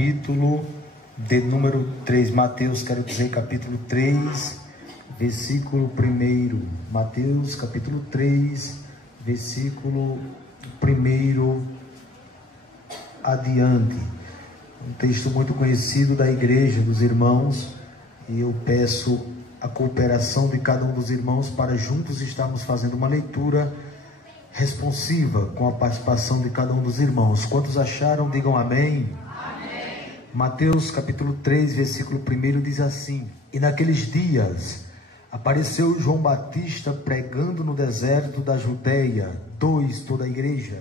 capítulo de número 3, Mateus, quero dizer, capítulo 3, versículo 1. Mateus, capítulo 3, versículo 1 adiante. Um texto muito conhecido da igreja, dos irmãos, e eu peço a cooperação de cada um dos irmãos para juntos estarmos fazendo uma leitura responsiva com a participação de cada um dos irmãos. Quantos acharam, digam amém. Amém. Mateus capítulo 3, versículo 1 diz assim: E naqueles dias apareceu João Batista pregando no deserto da Judeia. Toda a igreja.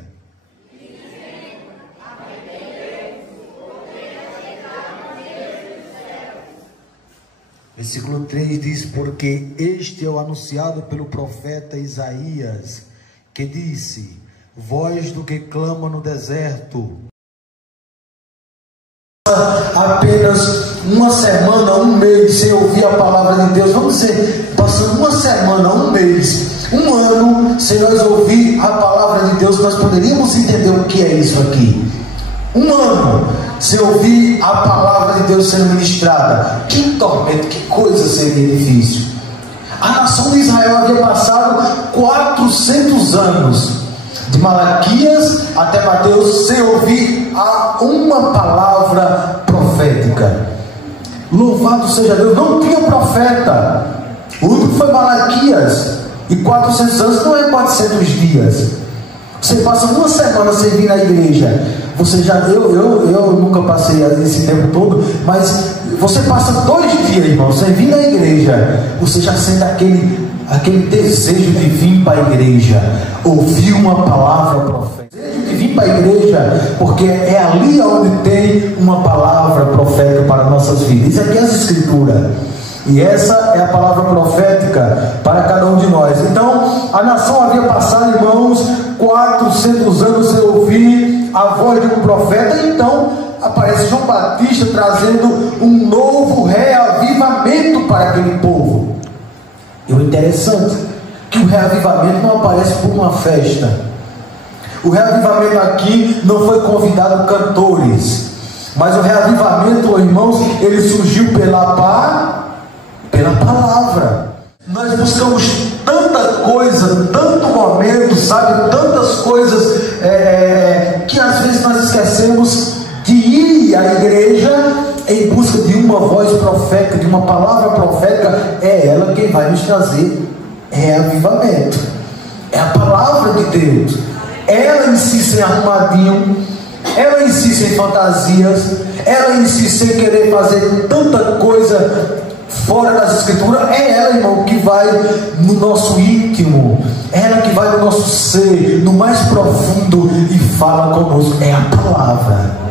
Versículo 3 diz: Porque este é o anunciado pelo profeta Isaías, que disse: Voz do que clama no deserto. Apenas uma semana, um mês sem ouvir a palavra de Deus. Vamos dizer, passando uma semana, um mês, um ano sem nós ouvir a palavra de Deus, nós poderíamos entender o que é isso aqui. Um ano sem ouvir a palavra de Deus sendo ministrada. Que tormento, que coisa seria difícil. A nação de Israel havia passado 400 anos, de Malaquias até Mateus, sem ouvir uma palavra profética. Louvado seja Deus, não tinha profeta. O único foi Malaquias. E 400 anos não é 400 dias. Você passa uma semana sem vir na igreja. Você já, eu nunca passei esse tempo todo, mas você passa 2 dias, irmão, sem vir na igreja. Você já sente aquele desejo de vir para a igreja, ouvir uma palavra profética. Desejo de vir para a igreja, porque é ali onde tem uma palavra profética para nossas vidas. Isso aqui é as escrituras. E essa é a palavra profética para cada um de nós. Então, a nação havia passado, irmãos, 400 anos sem ouvir a voz de um profeta. E então, aparece João Batista trazendo um novo reavivamento para aquele povo. E o interessante é que o reavivamento não aparece por uma festa. O reavivamento aqui não foi convidado cantores. Mas o reavivamento, irmãos, ele surgiu pela palavra. Nós buscamos tanta coisa, tanto momento, sabe, tantas coisas que às vezes nós esquecemos de ir à igreja em busca de uma voz profética, de uma palavra profética. É ela quem vai nos trazer reavivamento. É a palavra de Deus. Ela em si sem arrumadinho, ela em si sem fantasias, ela em si sem querer fazer tanta coisa fora das escrituras. É ela, irmão, que vai no nosso íntimo, ela que vai no nosso ser, no mais profundo, e fala conosco. É a palavra.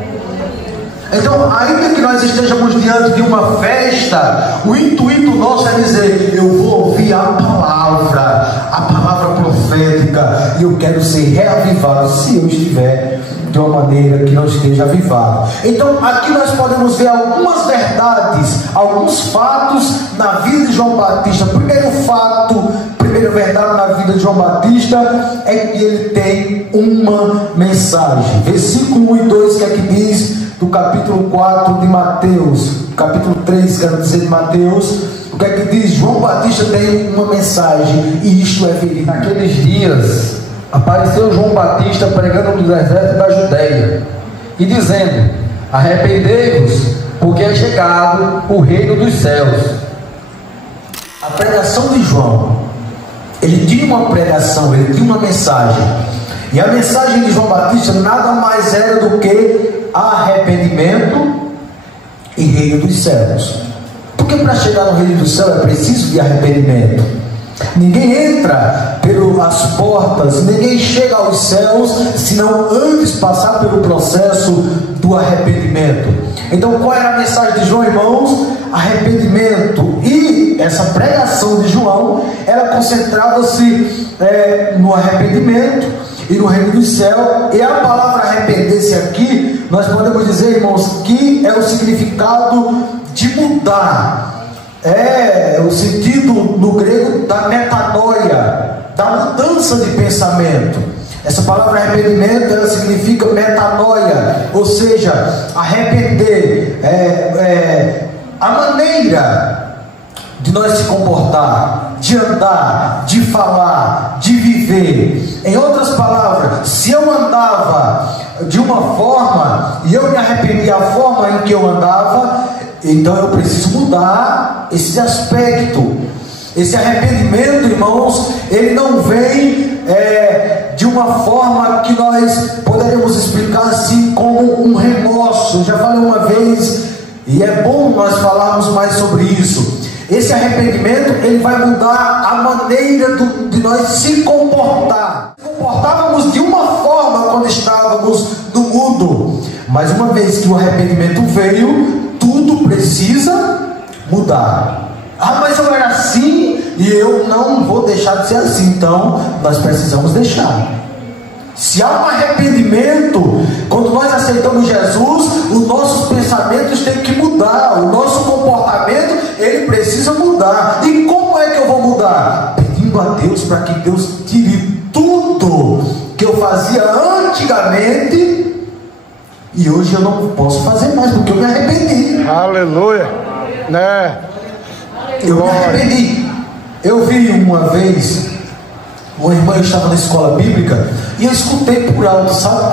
Então, ainda que nós estejamos diante de uma festa, o intuito nosso é dizer: eu vou ouvir a palavra profética, e eu quero ser reavivado, se eu estiver de uma maneira que não esteja avivado. Então, aqui nós podemos ver algumas verdades, alguns fatos na vida de João Batista. Primeira verdade na vida de João Batista é que ele tem uma mensagem. Versículo 1 e 2, que aqui diz do capítulo 4 de Mateus, capítulo 3, quero dizer, de Mateus, o que é que diz? João Batista tem uma mensagem, e isto é verídico. Naqueles dias apareceu João Batista pregando no deserto da Judeia e dizendo: arrependei-vos, porque é chegado o reino dos céus. A pregação de João, ele tinha uma pregação, ele tinha uma mensagem, e a mensagem de João Batista nada mais era do que arrependimento e reino dos céus. Porque para chegar no reino do céu é preciso de arrependimento. Ninguém entra pelas portas, ninguém chega aos céus se não antes passar pelo processo do arrependimento. Então, qual era a mensagem de João, irmãos? Arrependimento. E essa pregação de João, ela concentrava-se no arrependimento e no reino do céu. E a palavra arrepender-se aqui, nós podemos dizer, irmãos, que é o significado de mudar. É o sentido no grego da metanoia, da mudança de pensamento. Essa palavra arrependimento, ela significa metanoia, ou seja, arrepender, a maneira de nós se comportar, de andar, de falar, de viver. Em outras palavras, se eu andava de uma forma e eu me arrependi da forma em que eu andava, então eu preciso mudar esse aspecto. Esse arrependimento, irmãos, ele não vem de uma forma que nós poderíamos explicar assim como um remorso. Eu já falei uma vez, e é bom nós falarmos mais sobre isso. Esse arrependimento, ele vai mudar a maneira de nós se comportar. Comportávamos de uma forma quando estávamos no mundo, mas uma vez que o arrependimento veio, tudo precisa mudar. Ah, mas eu era assim e eu não vou deixar de ser assim. Então nós precisamos deixar. Se há um arrependimento, quando nós aceitamos Jesus, os nossos pensamentos têm que mudar, o nosso comportamento ele precisa mudar. E como é que eu vou mudar? Pedindo a Deus para que Deus tire tudo que eu fazia antigamente e hoje eu não posso fazer mais porque eu me arrependi. Aleluia, né? Eu me arrependi. Eu vi uma vez uma irmã, eu estava na escola bíblica e eu escutei por alto, sabe,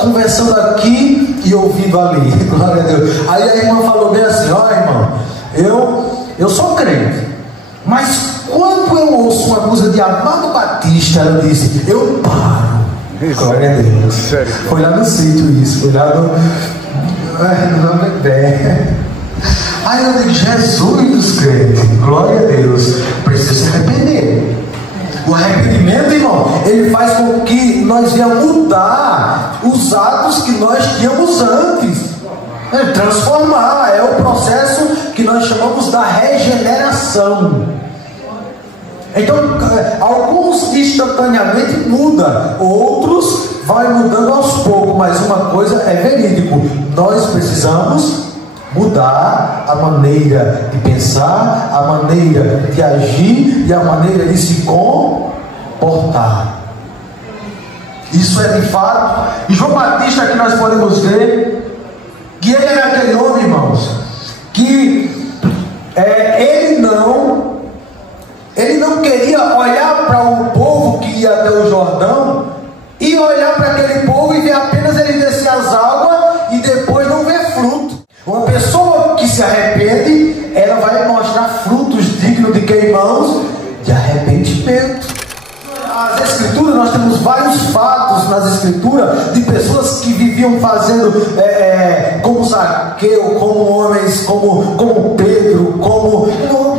conversando aqui e ouvindo ali, glória a Deus. Aí a irmã falou bem assim: ó, irmão, eu sou crente, mas quando eu ouço uma música de Amado Batista, ela disse, eu paro. Glória a Deus. Sério? Foi lá no sítio isso, foi lá no Bebé. Aí eu digo, Jesus dos crentes, glória a Deus, precisa se arrepender. O arrependimento, irmão, ele faz com que nós venhamos mudar os atos que nós tínhamos antes. Transformar, é o processo que nós chamamos da regeneração. Então, alguns instantaneamente mudam, outros vai mudando aos poucos, mas uma coisa é verídico, nós precisamos mudar a maneira de pensar, a maneira de agir e a maneira de se comportar. Isso é de fato. E João Batista, aqui nós podemos ver que ele era aquele homem, irmãos, que ele não queria olhar para o povo que ia até o Jordão e olhar para aquele povo e ver apenas ele descer as águas e depois não ver fruto. Uma pessoa que se arrepende, ela vai mostrar frutos dignos de que, irmãos? De arrependimento. As escrituras, nós temos vários fatos nas escrituras de pessoas que viviam fazendo como Zaqueu, como homens, como Pedro, como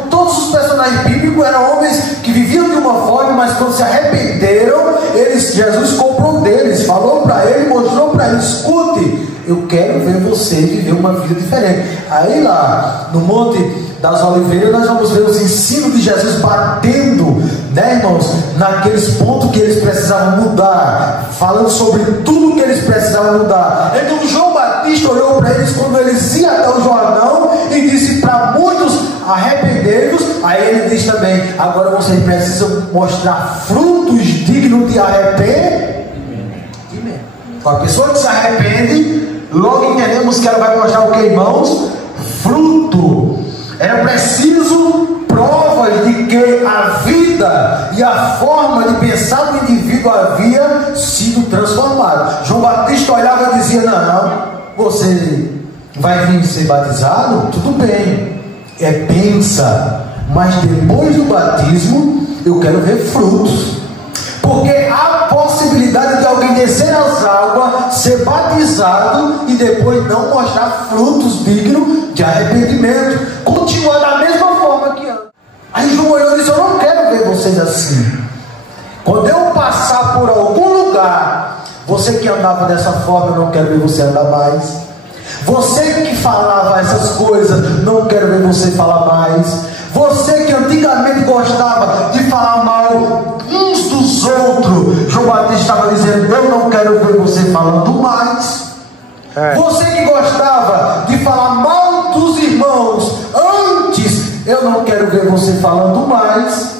todos os personagens bíblicos eram homens que viviam de uma forma, mas quando se arrependeram, Jesus cobrou deles, falou para ele, mostrou para ele, escute, eu quero ver você viver uma vida diferente. Aí lá no Monte das Oliveiras nós vamos ver os ensinos de Jesus batendo, né, irmãos, naqueles pontos que eles precisavam mudar, falando sobre tudo que eles precisavam mudar. Então João Batista olhou para eles quando eles iam até o Jordão e disse para muitos, arrependei-vos. Aí ele diz também, agora vocês precisam mostrar frutos dignos de arrependimento. A pessoa que se arrepende, logo entendemos que ela vai mostrar o que, irmãos? Fruto. Era preciso provas de que a vida e a forma de pensar do indivíduo havia sido transformada. João Batista olhava e dizia, não, você vai vir ser batizado? Tudo bem, pensa, mas depois do batismo eu quero ver frutos. Porque há possibilidade de alguém descer as águas, ser batizado e depois não mostrar frutos dignos de arrependimento, continuar da mesma forma que antes. Aí João olhou e disse, eu não quero ver vocês assim. Quando eu passar por algum lugar, você que andava dessa forma, eu não quero ver você andar mais. Você que falava essas coisas, não quero ver você falar mais. Você que antigamente gostava de falar mal uns dos outros, João Batista estava dizendo, eu não quero ver você falando mais. Você que gostava de falar mal dos irmãos antes, eu não quero ver você falando mais.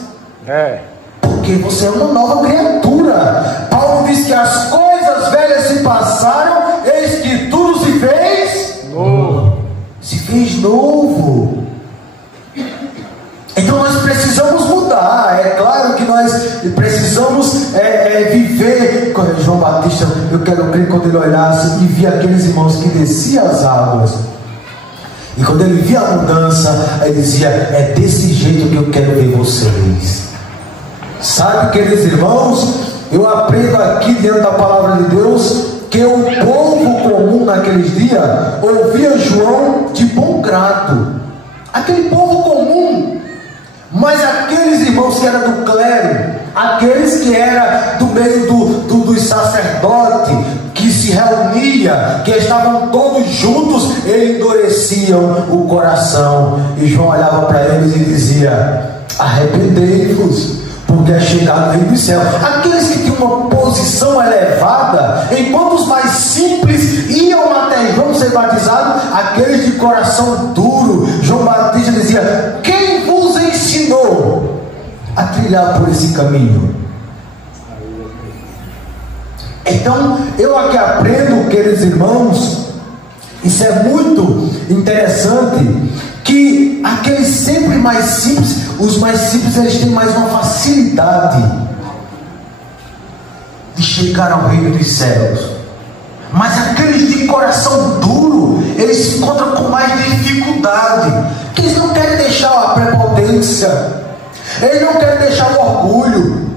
Porque você é uma nova criatura. Paulo diz que as coisas velhas se passaram, eis que tudo se fez novo. Então nós precisamos mudar. É claro que nós precisamos viver. João Batista, eu quero crer, quando ele olhasse e via aqueles irmãos que desciam as águas, e quando ele via a mudança, ele dizia: é desse jeito que eu quero ver vocês. Sabe, queridos irmãos, eu aprendo aqui diante da palavra de Deus que o povo comum naqueles dias ouvia João de bom grado. Aquele povo comum. Mas aqueles irmãos que eram do clero, aqueles que eram do meio dos sacerdotes, que se reuniam, que estavam todos juntos, eles endureciam o coração. E João olhava para eles e dizia: arrependei-vos, porque é chegado o reino dos céus. Aqueles que tinham uma posição elevada, enquanto os mais simples iam até João ser batizados, aqueles de coração duro, João Batista dizia: quem vos ensinou a trilhar por esse caminho? Então eu aqui aprendo, queridos irmãos, isso é muito interessante, que aqueles sempre mais simples, os mais simples, eles têm mais uma facilidade de chegar ao reino dos céus. Mas aqueles de coração duro, eles se encontram com mais dificuldade, porque eles não querem deixar a prepotência, eles não querem deixar o orgulho,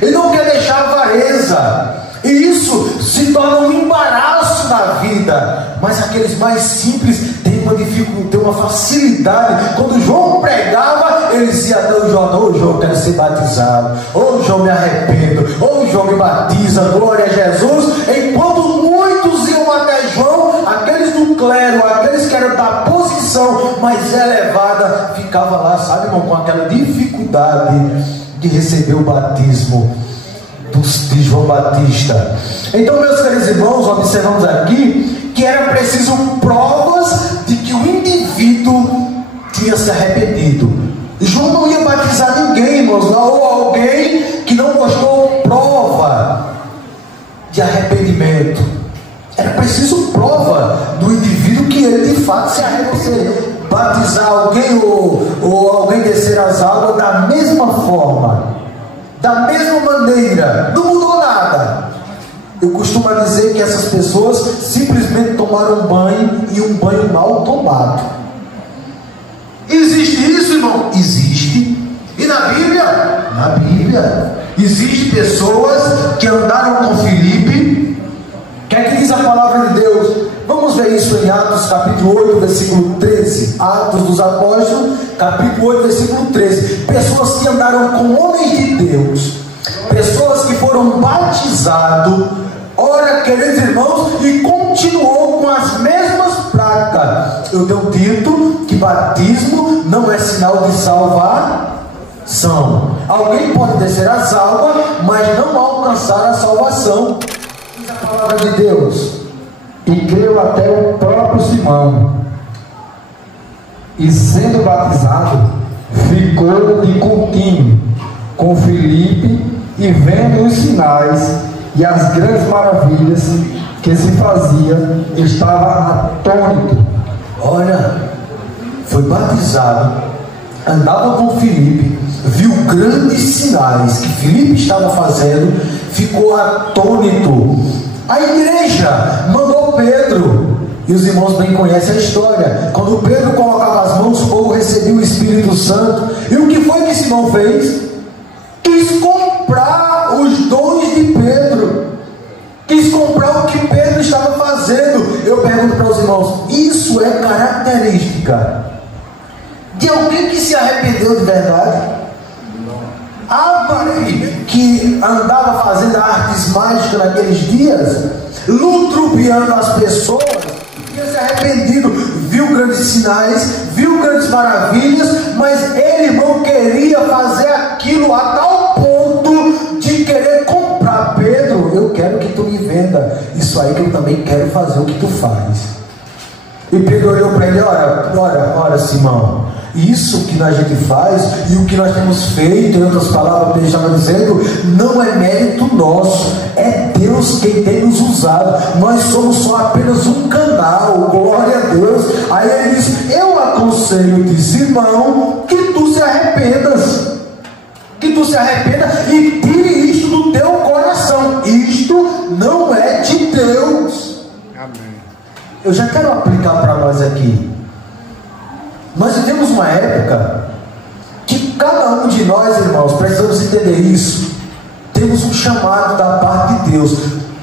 eles não querem deixar a avareza, e isso se torna um embaraço na vida. Mas aqueles mais simples têm uma dificuldade, têm uma facilidade. Quando João pregava, eles iam até o João: ô João, eu quero ser batizado, ô João, me arrependo, ô João, me batiza, glória a Jesus. Enquanto muitos iam até João, aqueles do clero, aqueles que eram da posição mais elevada, ficavam lá, sabe, irmão, com aquela dificuldade de receber o batismo de João Batista. Então, meus queridos irmãos, observamos aqui que era preciso provas de que o indivíduo tinha se arrependido. João não ia batizar ninguém, irmãos, não, ou alguém que não mostrou prova de arrependimento. Era preciso prova do indivíduo que ele de fato se arrependeu. Batizar alguém ou alguém descer as águas da mesma forma, da mesma maneira, não mudou nada. Eu costumo dizer que essas pessoas simplesmente tomaram um banho, e um banho mal tomado. Existe isso, irmão? Existe. E na Bíblia? Na Bíblia existe pessoas que andaram com Filipe. O que é que diz a palavra de Deus? Vamos ver isso em Atos capítulo 8, versículo 13. Atos dos Apóstolos, capítulo 8, versículo 13. Pessoas que andaram com homens de Deus, pessoas que foram batizados, ora, queridos irmãos, e continuou com as mesmas práticas. Eu tenho dito que batismo não é sinal de salvação. Alguém pode descer as águas, mas não alcançar a salvação. Diz a palavra de Deus. E creu até o próprio Simão, e sendo batizado, ficou de contínuo com Filipe, e vendo os sinais e as grandes maravilhas que se fazia, estava atônito. Olha, foi batizado, andava com Filipe, viu grandes sinais que Filipe estava fazendo, ficou atônito. A igreja mandou Pedro, e os irmãos bem conhecem a história. Quando Pedro colocava as mãos, o povo recebia o Espírito Santo. E o que foi que Simão fez? Quis comprar os dons de Pedro, quis comprar o que Pedro estava fazendo. Eu pergunto para os irmãos: isso é característica de alguém que se arrependeu de verdade? Aparente que andava fazendo artes mágicas naqueles dias, lutropiando as pessoas, tinha se arrependido, viu grandes sinais, viu grandes maravilhas, mas ele, irmão, queria fazer aquilo a tal ponto de querer comprar. Pedro, eu quero que tu me venda isso aí, que eu também quero fazer o que tu faz. E Pedro olhou para ele: ora, Simão, isso que a gente faz e o que nós temos feito, em outras palavras, Pedro estava dizendo, não é mérito nosso, é Deus quem tem nos usado, nós somos só apenas um canal, glória a Deus. Aí ele disse: eu aconselho, disse irmão, que tu se arrependas. Que tu se arrependa e tire isto do teu coração. Isto não é de Deus. Amém. Eu já quero aplicar para nós aqui. Nós vivemos uma época que cada um de nós, irmãos, precisamos entender isso. Temos um chamado da parte de Deus.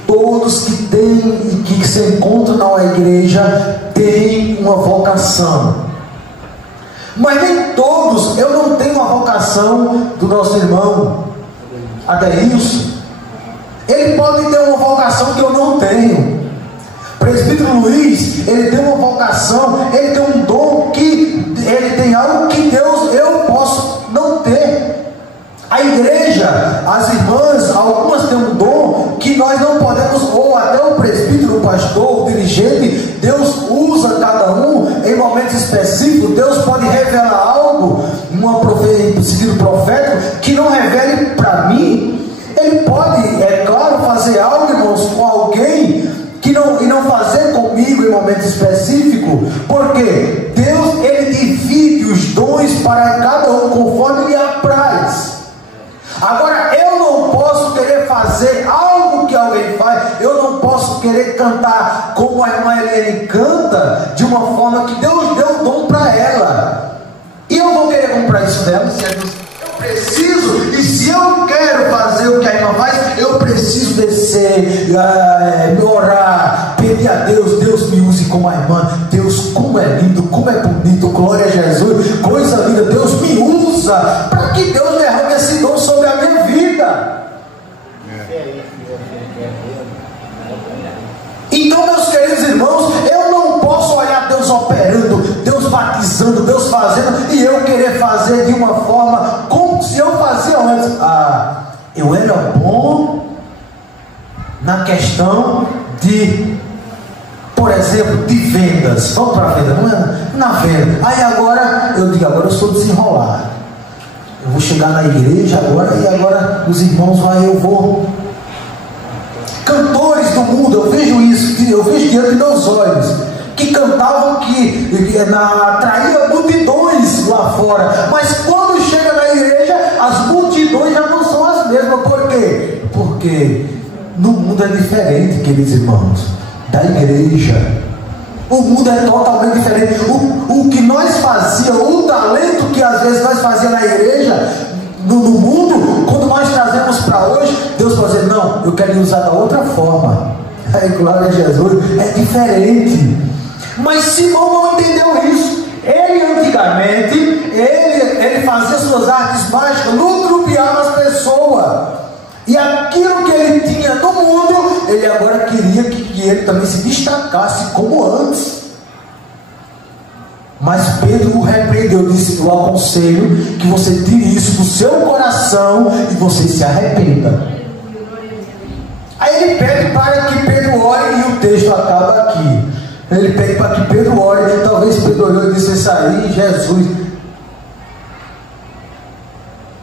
Todos que têm e que se encontram na igreja têm uma vocação. Mas nem todos, eu não tenho a vocação do nosso irmão Adeilson. Ele pode ter uma vocação que eu não tenho. Presbítero Luiz, ele tem uma vocação, ele tem um dom que ele tem algo que Deus, eu posso não ter. A igreja, as irmãs, algumas têm um dom que nós não podemos, ou até o presbítero, o pastor, o dirigente, Deus usa cada um em momentos específicos. Deus pode revelar algo, sentido profético, que não revele para mim. Ele pode, é claro, fazer algo, irmãos, com alguém e não fazer comigo em momento específico, porque Deus, ele divide os dons para cada um conforme lhe apraz. Agora, eu não posso querer fazer algo que alguém faz, eu não posso querer cantar como a irmã Eliane canta, de uma forma que Deus deu um dom para ela, e eu vou querer comprar isso dela, certo? Eu preciso, e se eu quero fazer o que a irmã faz, eu preciso descer, orar, pedir a Deus, Deus me use como a irmã. Deus, como é lindo, como é bonito, glória a Jesus, coisa linda, Deus me usa, para que Deus derrame esse dom sobre a minha vida. Então, meus queridos irmãos, eu não posso olhar Deus operando, Deus batizando, Deus fazendo, e eu querer fazer de uma forma como se eu fazia antes. Eu era bom na questão de, por exemplo, de vendas. Vamos para a venda, não é? Na venda. Aí agora, agora eu sou desenrolado. Eu vou chegar na igreja agora, e agora os irmãos eu vou... Cantores do mundo, eu vejo isso, eu vejo diante de meus olhos, que cantavam que atraía multidões lá fora, mas quando chega na igreja, as multidões já não são as mesmas. Por quê? Porque no mundo é diferente, queridos irmãos, da igreja. O mundo é totalmente diferente. O que nós fazíamos, o talento que às vezes nós fazíamos na igreja, no mundo, quando nós trazemos para hoje, Deus vai dizer, não, eu quero usar da outra forma. Glória a Jesus, é diferente. Mas Simão não entendeu isso. Ele antigamente, ele fazia suas artes mágicas, ludibriava as pessoas, e aquilo que ele tinha no mundo, ele agora queria que ele também se destacasse como antes. Mas Pedro o repreendeu, disse, eu aconselho que você tire isso do seu coração e você se arrependa. Aí ele pede para que Pedro ore, e o texto acaba aqui. Ele pede para que Pedro ore, e talvez Pedro olhou e disse, isso aí, Jesus.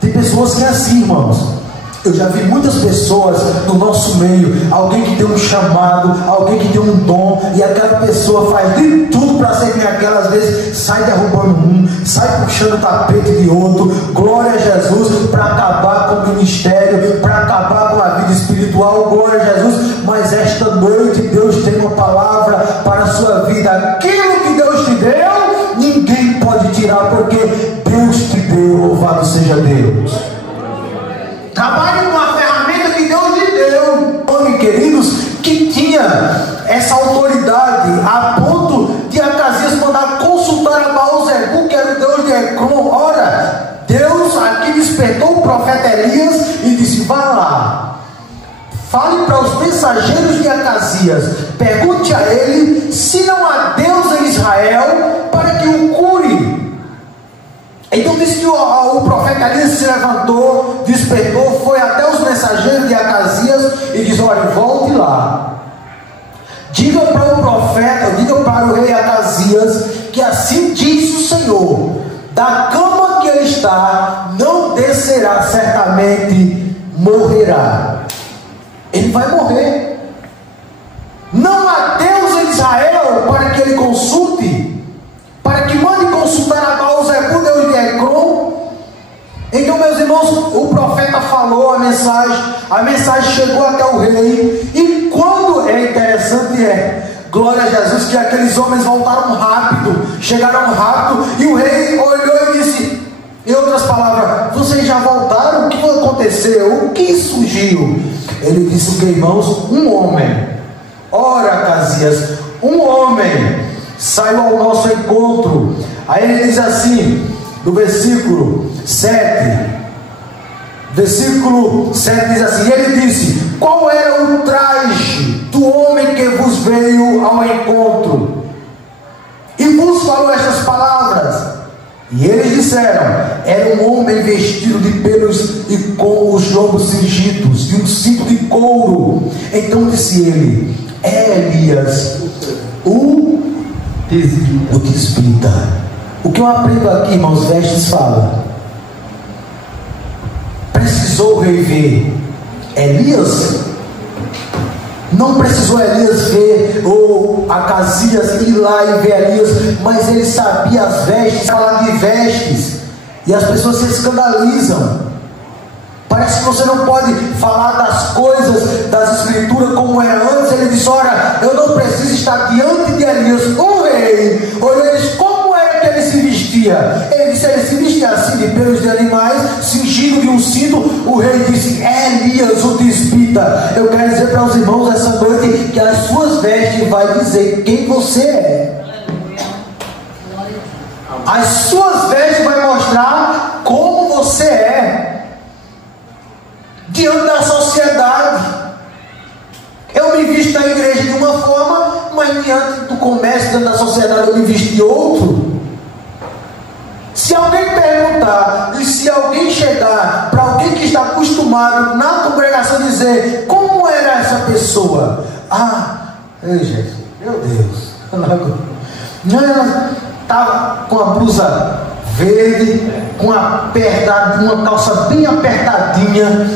Tem pessoas que é assim, irmãos. Eu já vi muitas pessoas no nosso meio, alguém que tem um chamado, alguém que tem um dom, e aquela pessoa faz de tudo para servir aquela, às vezes sai derrubando um, sai puxando o tapete de outro, glória a Jesus, para acabar com o ministério, para acabar com a vida espiritual, glória a Jesus. Mas esta noite Deus tem uma palavra para a sua vida. Aquilo que Deus te deu, ninguém pode tirar, porque Deus te deu, louvado seja Deus. Trabalhe com a ferramenta que Deus lhe deu. Homem, queridos, que tinha essa autoridade a ponto de Acasias mandar consultar a Baal-zebub, que era o Deus de Ecrom. Ora, Deus aqui despertou o profeta Elias e disse, vá lá, fale para os mensageiros de Acasias, pergunte a ele se não há Deus em Israel para que o cure. Então disse que o profeta Elias se levantou, despertou, foi até os mensageiros de Acasias e disse, olha, volte lá, diga para o profeta, diga para o rei Acasias, que assim diz o Senhor, da cama que ele está, não descerá, certamente morrerá. Ele vai morrer. Não há Deus em Israel para que ele consulte, para que mande consultar a irmãos, o profeta falou a mensagem chegou até o rei, e quando é interessante, glória a Jesus, que aqueles homens voltaram rápido, chegaram rápido, e o rei olhou e disse, em outras palavras, vocês já voltaram? O que aconteceu? O que surgiu? Ele disse que, irmãos, um homem, ora Acasias, um homem saiu ao nosso encontro. Aí ele diz assim, no versículo 7 diz assim, e ele disse, qual era o traje do homem que vos veio ao encontro e vos falou estas palavras? E eles disseram, era um homem vestido de pelos e com os lombos cingidos, de um cinto de couro. Então disse ele, é Elias, o Tisbita. O que eu aprendo aqui, irmãos, vestes fala. Precisou o rei ver Elias? Não precisou Elias ver, ou Acasias ir lá e ver Elias, mas ele sabia as vestes, falar de vestes, e as pessoas se escandalizam. Parece que você não pode falar das coisas das escrituras como era antes. Ele disse, ora, eu não preciso estar diante de Elias. O rei olhou e disse, como era que ele se vestia? Ele disse, ele se vestia assim, de pelos de animais, cingido de um cinto. O rei disse, é Elias, o Tisbita. Eu quero dizer para os irmãos essa noite, que as suas vestes vai dizer quem você é. As suas vestes vai mostrar como você é diante da sociedade. Eu me visto na igreja de uma forma, mas diante do comércio, diante da sociedade, eu me visto de outro. Se alguém perguntar, e se alguém chegar para alguém que está acostumado na congregação dizer como era essa pessoa, gente, meu Deus, ela estava com a blusa verde, com uma calça bem apertadinha,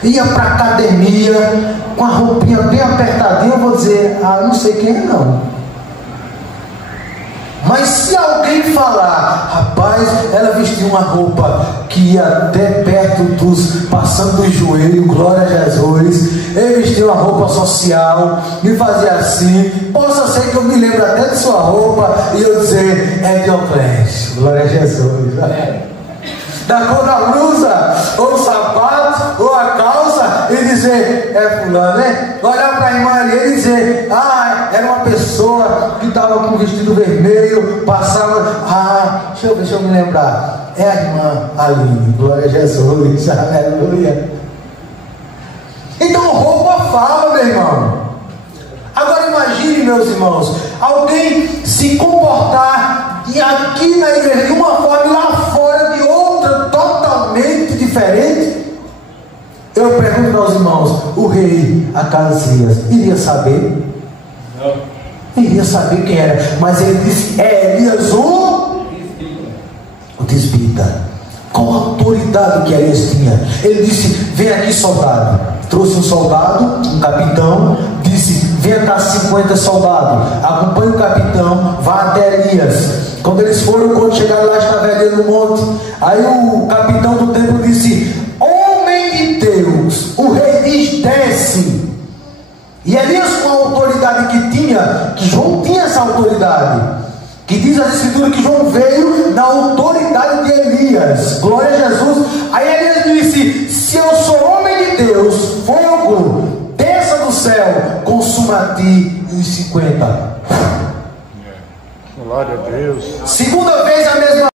ia para a academia com a roupinha bem apertadinha, eu vou dizer, não sei quem é não. Mas se alguém falar, rapaz, ela vestia uma roupa que ia até perto passando do joelho, glória a Jesus, ele vestia uma roupa social, me fazia assim, possa ser que eu me lembre até de sua roupa, e eu dizer, é Dioclésio, glória a Jesus, da cor da blusa, ou o sapato, ou a calça, e dizer, é fulano, né? Olhar para a irmã ali e dizer, era uma pessoa que estava com um vestido vermelho, passava, deixa eu me lembrar, é a irmã Aline, glória a Jesus, aleluia. Então roupa fala, meu irmão. Agora imagine, meus irmãos, alguém se comportar aqui na igreja de uma forma e lá fora de outra, totalmente diferente. Eu pergunto aos irmãos, o rei Acasias iria saber? Não. Iria saber quem era, mas ele disse, é Elias o Tisbita. Qual a autoridade que Elias tinha? Ele disse, vem aqui soldado. Trouxe um soldado, um capitão, disse, vem cá 50 soldados, acompanhe o capitão, vá até Elias. Quando chegaram lá, estava Elias no monte. Aí o capitão do templo disse, homem de Deus, o rei diz, desce. E Elias, com a autoridade que tinha, que João tinha essa autoridade, que diz a escritura que João veio na autoridade de Elias, glória a Jesus. Aí Elias disse, se eu sou homem de Deus, fogo, desça do céu, consuma a ti os 50. Glória a Deus. Segunda vez a mesma